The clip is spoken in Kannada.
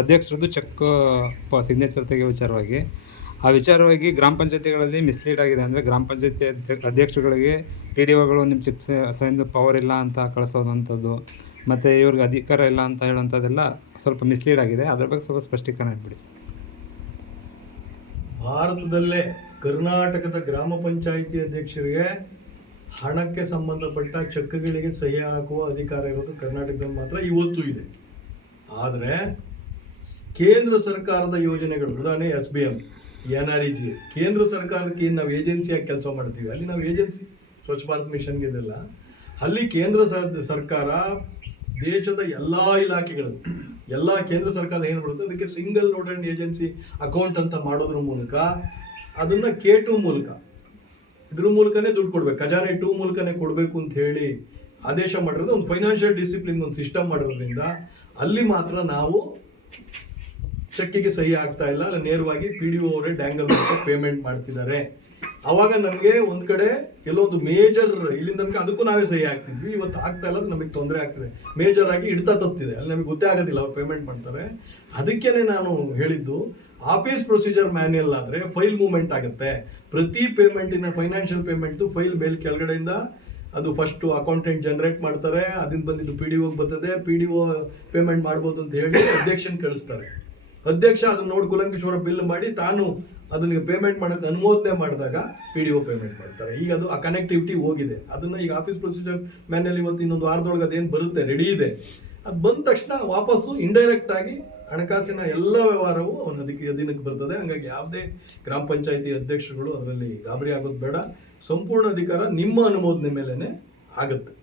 ಅಧ್ಯಕ್ಷರದ್ದು ಚೆಕ್ ಸಿಗ್ನೇಚರ್ ತೆಗೆಯೋ ವಿಚಾರವಾಗಿ. ಆ ವಿಚಾರವಾಗಿ ಗ್ರಾಮ ಪಂಚಾಯತಿಗಳಲ್ಲಿ ಮಿಸ್ಲೀಡ್ ಆಗಿದೆ ಅಂದರೆ ಗ್ರಾಮ ಪಂಚಾಯತಿ ಅಧ್ಯಕ್ಷರುಗಳಿಗೆ ಪಿ ಡಿ ಒಗಳು ನಿಮ್ಮ ಚಿಕ್ಸ ಸೈನ್ ಪವರ್ ಇಲ್ಲ ಅಂತ ಕಳಿಸೋದಂಥದ್ದು, ಮತ್ತು ಇವ್ರಿಗೆ ಅಧಿಕಾರ ಇಲ್ಲ ಅಂತ ಹೇಳೋಂಥದ್ದೆಲ್ಲ ಸ್ವಲ್ಪ ಮಿಸ್ಲೀಡ್ ಆಗಿದೆ. ಅದ್ರ ಬಗ್ಗೆ ಸ್ವಲ್ಪ ಸ್ಪಷ್ಟೀಕರಣ ಇಟ್ಬಿಡಿ ಭಾರತದಲ್ಲೇ ಕರ್ನಾಟಕದ ಗ್ರಾಮ ಪಂಚಾಯಿತಿ ಅಧ್ಯಕ್ಷರಿಗೆ ಹಣಕ್ಕೆ ಸಂಬಂಧಪಟ್ಟ ಚೆಕ್ಗಳಿಗೆ ಸಹಿ ಹಾಕುವ ಅಧಿಕಾರ ಇರೋದು ಕರ್ನಾಟಕದಲ್ಲಿ ಮಾತ್ರ ಇವತ್ತು ಇದೆ. ಆದರೆ ಕೇಂದ್ರ ಸರ್ಕಾರದ ಯೋಜನೆಗಳು ಉದಾಹರಣೆ S B M N R E G, ಕೇಂದ್ರ ಸರ್ಕಾರಕ್ಕೆ ನಾವು ಏಜೆನ್ಸಿಯಾಗಿ ಕೆಲಸ ಮಾಡ್ತೀವಿ. ಅಲ್ಲಿ ನಾವು ಏಜೆನ್ಸಿ, ಸ್ವಚ್ಛ ಭಾರತ್ ಮಿಷನ್ಗೆ ಇದೆಲ್ಲ ಅಲ್ಲಿ ಕೇಂದ್ರ ಸರ್- ಸರ್ಕಾರ ದೇಶದ ಎಲ್ಲ ಇಲಾಖೆಗಳು, ಎಲ್ಲ ಕೇಂದ್ರ ಸರ್ಕಾರ ಏನು ಬರುತ್ತೆ ಅದಕ್ಕೆ ಸಿಂಗಲ್ ನೋಡೆಡ್ ಏಜೆನ್ಸಿ ಅಕೌಂಟ್ ಅಂತ ಮಾಡೋದ್ರ ಮೂಲಕ, ಅದನ್ನು ಕೆ ಟು ಮೂಲಕ, ಇದ್ರ ಮೂಲಕನೇ ದುಡ್ಡು ಕೊಡ್ಬೇಕು. ಖಜಾನೆ ಟೂ ಮೂಲಕನೇ ಕೊಡಬೇಕು ಅಂತ ಹೇಳಿ ಆದೇಶ ಮಾಡಿರೋದು. ಒಂದು ಫೈನಾನ್ಷಿಯಲ್ ಡಿಸಿಪ್ಲಿನ್ ಒಂದು ಸಿಸ್ಟಮ್ ಮಾಡಿರೋದ್ರಿಂದ ಅಲ್ಲಿ ಮಾತ್ರ ನಾವು ಚೆಕ್ಕಿಗೆ ಸಹಿ ಆಗ್ತಾ ಇಲ್ಲ, ಅಲ್ಲ ನೇರವಾಗಿ ಪಿ ಡಿ ಅವರೇ ಡ್ಯಾಂಗಲ್ ಪೇಮೆಂಟ್ ಮಾಡ್ತಿದ್ದಾರೆ. ಅವಾಗ ನಮಗೆ ಒಂದು ಕಡೆ ಒಂದು ಮೇಜರ್ ಇಲ್ಲಿಂದ ನಮಗೆ ಅದಕ್ಕೂ ನಾವೇ ಸಹಿ ಆಗ್ತಿದ್ವಿ ಇವತ್ತು ಆಗ್ತಾ ಇಲ್ಲ, ಅದು ನಮಗೆ ತೊಂದರೆ ಆಗ್ತಿದೆ. ಮೇಜರ್ ಆಗಿ ಹಿಡ್ತಾ ತಪ್ತಿದೆ. ಅಲ್ಲಿ ನಮಗೆ ಗೊತ್ತೇ ಆಗೋದಿಲ್ಲ, ಅವ್ರು ಪೇಮೆಂಟ್ ಮಾಡ್ತಾರೆ. ಅದಕ್ಕೇನೆ ನಾನು ಹೇಳಿದ್ದು ಆಫೀಸ್ ಪ್ರೊಸೀಜರ್ ಮ್ಯಾನ್ಯಲ್ ಆದರೆ ಫೈಲ್ ಮೂವ್ಮೆಂಟ್ ಆಗುತ್ತೆ. ಪ್ರತಿ ಪೇಮೆಂಟಿನ ಫೈನಾನ್ಷಿಯಲ್ ಪೇಮೆಂಟು ಫೈಲ್ ಮೇಲೆ ಕೆಳಗಡೆಯಿಂದ ಅದು ಫಸ್ಟ್ ಅಕೌಂಟೆಂಟ್ ಜನರೇಟ್ ಮಾಡ್ತಾರೆ ಅದನ್ನ ಬಂದಿದ್ದು ಪಿ ಡಿ ಒಗೆ ಬರ್ತದೆ. ಪಿ ಡಿ ಒ ಪೇಮೆಂಟ್ ಮಾಡ್ಬೋದು ಅಂತ ಹೇಳಿ ಅಧ್ಯಕ್ಷನ್ ಕಳಿಸ್ತಾರೆ. ಅಧ್ಯಕ್ಷ ಅದನ್ನ ನೋಡಿ ಕುಲಂಕೇಶ್ವರ ಬಿಲ್ ಮಾಡಿ ತಾನು ಅದನ್ನ ಪೇಮೆಂಟ್ ಮಾಡೋಕ್ಕೆ ಅನುಮೋದನೆ ಮಾಡಿದಾಗ ಪಿ ಡಿ ಒ ಪೇಮೆಂಟ್ ಮಾಡ್ತಾರೆ. ಈಗ ಅದು ಆ ಕನೆಕ್ಟಿವಿಟಿ ಹೋಗಿದೆ. ಅದನ್ನು ಈಗ ಆಫೀಸ್ ಪ್ರೊಸೀಜರ್ ಮ್ಯಾನಲ್ಲಿ ಇವತ್ತು ಇನ್ನೊಂದು ವಾರದೊಳಗೆ ಅದೇನು ಬರುತ್ತೆ ರೆಡಿ ಇದೆ. ಅದು ಬಂದ ತಕ್ಷಣ ವಾಪಸ್ಸು ಇಂಡೈರೆಕ್ಟ್ ಆಗಿ ಹಣಕಾಸಿನ ಎಲ್ಲ ವ್ಯವಹಾರವು ಅವನ ಅದಕ್ಕೆ ಅಧೀನಕ್ಕೆ ಬರ್ತದೆ. ಹಂಗಾಗಿ ಯಾವುದೇ ಗ್ರಾಮ ಪಂಚಾಯಿತಿ ಅಧ್ಯಕ್ಷರುಗಳು ಅದರಲ್ಲಿ ಗಾಬರಿ ಆಗೋದು ಬೇಡ. ಸಂಪೂರ್ಣ ಅಧಿಕಾರ ನಿಮ್ಮ ಅನುಮೋದನೆ ಮೇಲೇ ಆಗುತ್ತೆ.